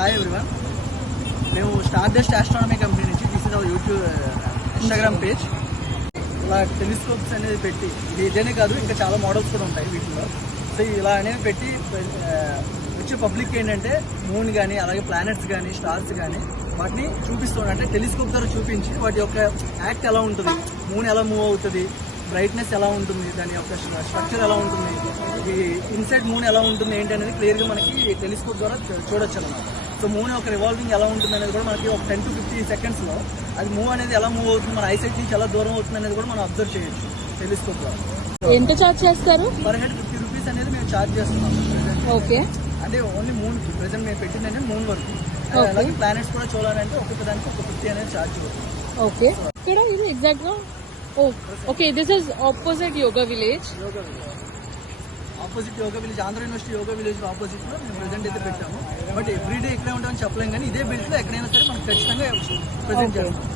Hi everyone, మేము Stardust astronomy company నుంచి this is our YouTube Instagram page. ఇలా telescopes అనేది పెట్టి ఇదేనే కాదు, ఇంకా చాలా మోడల్స్ కూడా ఉంటాయి వీటిలో. సో ఇలా అనేవి పెట్టి వచ్చే పబ్లిక్ ఏంటంటే మూన్ కానీ అలాగే ప్లానెట్స్ కానీ స్టార్స్ కానీ వాటిని చూపిస్తుంది. అంటే టెలిస్కోప్ ద్వారా చూపించి వాటి యొక్క యాక్ట్ ఎలా ఉంటుంది, మూన్ ఎలా మూవ్ అవుతుంది, బ్రైట్నెస్ ఎలా ఉంటుంది, దాని యొక్క స్ట్రక్చర్ ఎలా ఉంటుంది, ఈ ఇన్సైడ్ మూన్ ఎలా ఉంటుంది ఏంటి అనేది క్లియర్గా మనకి టెలిస్కోప్ ద్వారా చూడొచ్చు అన్నమాట. సో మూన్ యొక్క రివాల్వింగ్ ఎలా ఉంటుంది అనేది కూడా మనకి ఒక 10 to 15 secondsలో అది మూవ్ అనేది ఎలా మూవ్ అవుతుంది, మన ఐసైట్ నుంచి ఎలా దూరం అవుతుంది అనేది కూడా మనం అబ్జర్వ్ చేయొచ్చు టెలిస్కోప్ ద్వారా. ఎంత ఛార్జ్ చేస్తారు? పర్ హెడ్ 50 రూపీస్ అనేది మేము ఛార్జ్ చేస్తున్నాం. ఓకే, అంటే ఓన్లీ మూన్ కి ప్రెసెంట్ మేము పెట్టిందంటే మూన్ వరకు. అలాగే ప్లానెట్స్ కూడా చూడాలంటే ఒక్కొక్క దానికి ఒక 50 అనేది ఛార్జ్ అవుతుంది. ఓకే, ఇక్కడ ఇది ఎగ్జాక్ట్ గా okay, this is opposite yoga village. Opposite yoga village, Andhra university yoga village opposite లో మేము ప్రెసెంట్ అయితే పెట్టాము. బట్ ఎవ్రీడే ఇక్కడే ఉంటామని చెప్పలేం, కానీ ఇదే బెల్ట్ లో ఎక్కడైనా సరే మనం ఖచ్చితంగా ప్రెసెంట్ చేస్తాం.